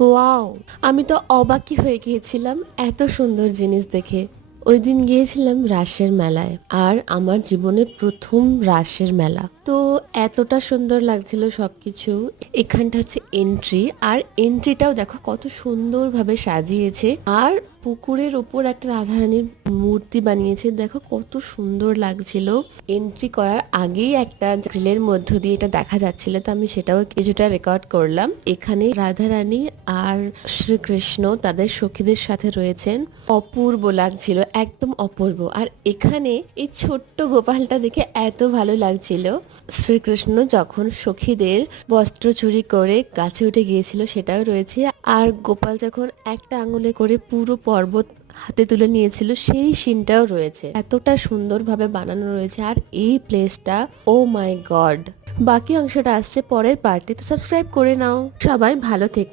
Wow! আমি তো অবাকই হয়ে গিয়েছিলাম এত সুন্দর জিনিস দেখে। ওইদিন গিয়েছিলাম রাসের মেলায়। আর আমার জীবনের ১ম রাসের মেলা। তো এতটা সুন্দর লাগছিল সবকিছু। এখানটা হচ্ছে এন্ট্রি। আর এন্ট্রিটাও দেখো কত সুন্দরভাবে সাজিয়েছে। আর পুকুরের উপর একটা রাধারানীর মূর্তি বানিয়েছে, দেখো কত সুন্দর লাগছিল। এন্ট্রি করার আগেই একটা গ্রিলের মধ্য দিয়ে এটা দেখা যাচ্ছিল, তো আমি সেটাও কিছুটা রেকর্ড করলাম। এখানে রাধারানী আর শ্রীকৃষ্ণ তাদের সখীদের সাথে রয়েছেন। অপূর্ব লাগছিল, একদম অপূর্ব। আর এখানে এই ছোট্ট গোপালটা দেখে এত ভালো লাগছিল। শ্রীকৃষ্ণ যখন সখীদের বস্ত্র চুরি করে গাছে উঠে গিয়েছিল সেটাও রয়েছে। আর গোপাল যখন একটা আঙুলে করে পুরো পর্বত হাতে তুলে নিয়েছিল সেই সিনটাও রয়েছে। এতটা সুন্দরভাবে বানানো রয়েছে। আর এই প্লেসটা, ও মাই গড। বাকি অংশটা আসছে পরের পার্টে, তো সাবস্ক্রাইব করে নাও। সবাই ভালো থেকো।